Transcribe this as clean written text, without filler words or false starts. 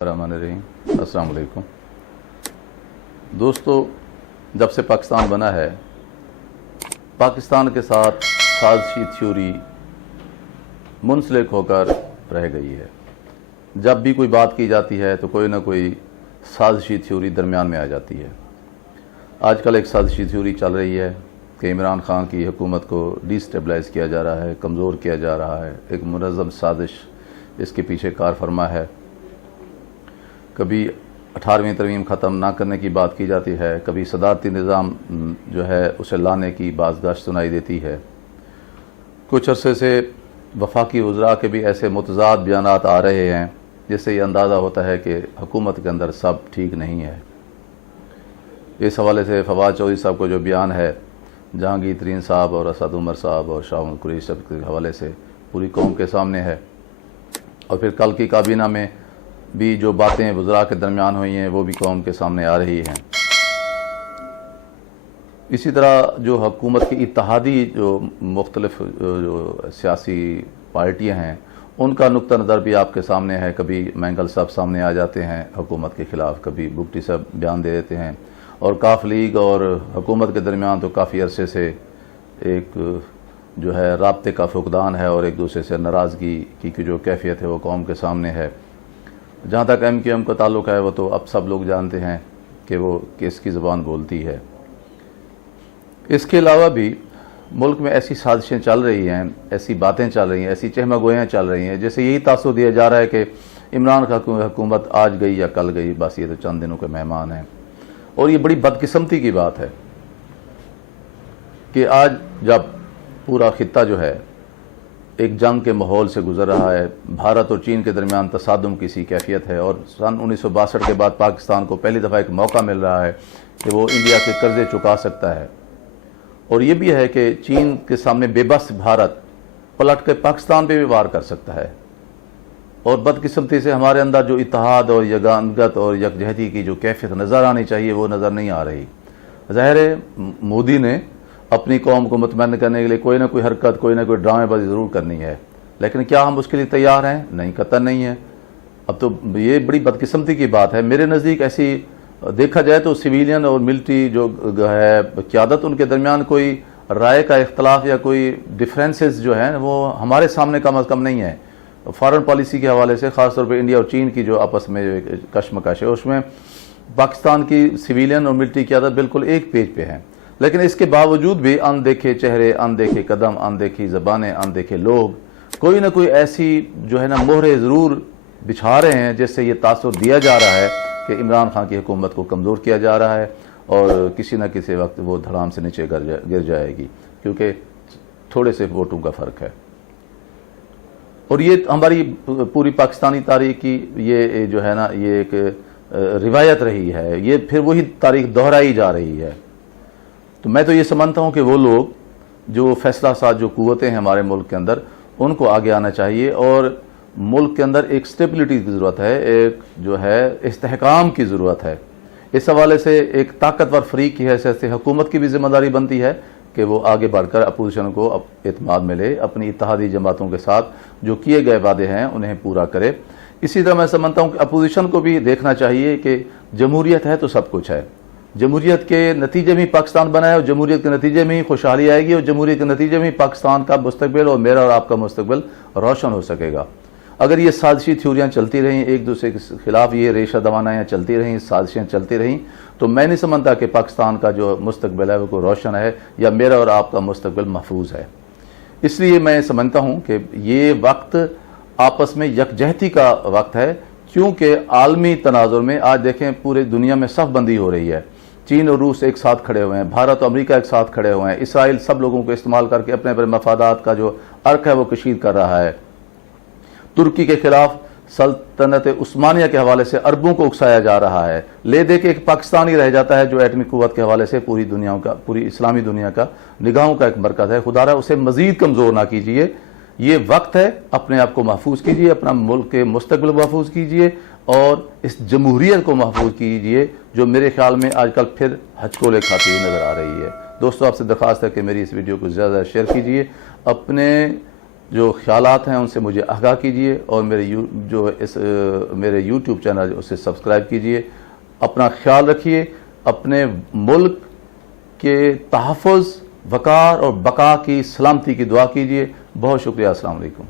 अस्सलाम वालेकुम दोस्तों, जब से पाकिस्तान बना है पाकिस्तान के साथ साजिशी थ्योरी मुंसलिक होकर रह गई है। जब भी कोई बात की जाती है तो कोई ना कोई साजिशी थ्योरी दरमियान में आ जाती है। आजकल एक साजिशी थ्योरी चल रही है कि इमरान खान की हुकूमत को डिस्टेबलाइज़ किया जा रहा है, कमज़ोर किया जा रहा है। एक मुनज़्ज़म साजिश इसके पीछे कार फरमा है। कभी 18वीं तरमीम ख़त्म ना करने की बात की जाती है, कभी सदारती निज़ाम जो है उसे लाने की बाज़गाश सुनाई देती है। कुछ अरसे से वफाकी वज़रा के भी ऐसे मुतज़ाद बयानात आ रहे हैं जिससे ये अंदाज़ा होता है कि हुकूमत के अंदर सब ठीक नहीं है। इस हवाले से फवाद चौधरी साहब को जो बयान है जहांगीर तरीन साहब और असद उमर साहब और शाह कुरैशी साहब के हवाले से पूरी कौम के सामने है। और फिर कल की काबीना में भी जो बातें वज़रा के दरमियान हुई हैं वो भी कौम के सामने आ रही हैं। इसी तरह जो हुकूमत की इत्तेहादी जो मुख्तलिफ जो सियासी पार्टियां हैं उनका नुक्ता नज़र भी आपके सामने है। कभी मैंगल साहब सामने आ जाते हैं हुकूमत के ख़िलाफ़, कभी बुगटी साहब बयान दे देते हैं। और काफ लीग और हुकूमत के दरमियान तो काफ़ी अरसे से एक जो है राब्ते का फुकदान है और एक दूसरे से नाराज़गी की जो कैफियत है वो कौम के सामने है। जहाँ तक MQM का ताल्लुक़ है वो तो अब सब लोग जानते हैं कि वो किसकी ज़बान बोलती है। इसके अलावा भी मुल्क में ऐसी साजिशें चल रही हैं, ऐसी बातें चल रही हैं, ऐसी चहमगोयाँ चल रही हैं जैसे यही तासुर दिया जा रहा है कि इमरान खान हुकूमत आज गई या कल गई, बस ये तो चंद दिनों के मेहमान हैं। और ये बड़ी बदकिस्मती की बात है कि आज जब पूरा खित्ता जो है एक जंग के माहौल से गुजर रहा है, भारत और चीन के दरमियान तसादुम की सी कैफियत है और सन 1962 के बाद पाकिस्तान को पहली दफ़ा एक मौका मिल रहा है कि वो इंडिया के कर्जे चुका सकता है। और ये भी है कि चीन के सामने बेबस भारत पलट के पाकिस्तान पे भी वार कर सकता है। और बदकिस्मती से हमारे अंदर जो इत्तेहाद और यगानगत और यकजहती की जो कैफियत नज़र आनी चाहिए वो नज़र नहीं आ रही। ज़ाहिर है मोदी ने अपनी कौम को मुतमईन करने के लिए कोई ना कोई हरकत, कोई ना कोई ड्रामेबाजी ज़रूर करनी है, लेकिन क्या हम उसके लिए तैयार हैं? नहीं, कतई नहीं है। अब तो ये बड़ी बदकिस्मती की बात है। मेरे नज़दीक ऐसी देखा जाए तो सिविलियन और मिलिट्री जो है क़यादत, उनके दरमियान कोई राय का इख्तलाफ या कोई डिफरेंसेस जो हैं वो हमारे सामने कम अज़ कम नहीं है। फॉरेन पॉलिसी के हवाले से ख़ास तौर पर इंडिया और चीन की जो आपस में जो कशमकश है उसमें पाकिस्तान की सिविलियन और मिलिट्री क़यादत बिल्कुल एक पेज पे है। लेकिन इसके बावजूद भी अनदेखे चेहरे, अनदेखे कदम, अनदेखी ज़बानें, अनदेखे लोग कोई ना कोई ऐसी जो है ना मोहरे ज़रूर बिछा रहे हैं जिससे ये तासुर दिया जा रहा है कि इमरान खान की हुकूमत को कमज़ोर किया जा रहा है और किसी न किसी वक्त वो धड़ाम से नीचे गिर जाएगी, क्योंकि थोड़े से वोटों का फ़र्क है। और ये हमारी पूरी पाकिस्तानी तारीख की ये जो है ना ये एक रिवायत रही है, ये फिर वही तारीख दोहराई जा रही है। तो मैं तो ये समझता हूँ कि वो लोग जो फैसला साज जो कुव्वतें हैं हमारे मुल्क के अंदर उनको आगे आना चाहिए और मुल्क के अंदर एक स्टेबिलिटी की ज़रूरत है, एक जो है इस्तेहकाम की ज़रूरत है। इस हवाले से एक ताकतवर फ़रीक की हैसियत से हुकूमत की भी ज़िम्मेदारी बनती है कि वो आगे बढ़कर अपोजिशन को एतमाद मिले, अपनी इत्तेहादी जमातों के साथ जो किए गए वादे हैं उन्हें पूरा करे। इसी तरह मैं समझता हूँ कि अपोजिशन को भी देखना चाहिए कि जमहूरियत है तो सब कुछ है। जमहूरियत के नतीजे में ही पाकिस्तान बना है और जमहूरियत के नतीजे में ही खुशहाली आएगी और जमहूरियत के नतीजे में ही पाकिस्तान का मुस्तकबिल और मेरा और आपका मुस्तकबिल रोशन हो सकेगा। अगर ये साजिशी थ्योरियाँ चलती रहीं, एक दूसरे के खिलाफ ये रेशा दवानायाँ चलती रहीं, साजिशें चलती रहीं, तो मैं नहीं समझता कि पाकिस्तान का जो मुस्तकबिल है वो कोई रोशन है या मेरा और आपका मुस्तकबिल महफूज है। इसलिए मैं समझता हूँ कि ये वक्त आपस में यकजहती का वक्त है, क्योंकि आलमी तनाजुर में आज देखें पूरे दुनिया में सफ बंदी हो रही है। चीन और रूस एक साथ खड़े हुए हैं, भारत और अमेरिका एक साथ खड़े हुए हैं, इसराइल सब लोगों को इस्तेमाल करके अपने अपने मफादात का जो अर्क है वो कशीद कर रहा है। तुर्की के खिलाफ सल्तनत उस्मानिया के हवाले से अरबों को उकसाया जा रहा है। ले दे के एक पाकिस्तान ही रह जाता है जो एटमी कुव्वत के हवाले से पूरी दुनिया का, पूरी इस्लामी दुनिया का निगाहों का एक मरकज़ है। खुदारा उसे मज़ीद कमज़ोर ना कीजिए। ये वक्त है, अपने आप को महफूज कीजिए, अपना मुल्क के मुस्तकबिल महफूज कीजिए और इस जमहूरियत को महफूज कीजिए जो मेरे ख्याल में आजकल फिर हचकोले खाती हुई नज़र आ रही है। दोस्तों, आपसे दरख्वास्त है कि मेरी इस वीडियो को ज़्यादा शेयर कीजिए, अपने جو خیالات ہیں ان سے مجھے آگاہ کیجیے، اور میرے یوٹیوب چینل اسے سبسکرائب کیجیے۔ اپنا خیال رکھیے، اپنے ملک کے تحفظ، وقار اور بقا کی سلامتی کی دعا کیجیے۔ بہت شکریہ، السلام علیکم۔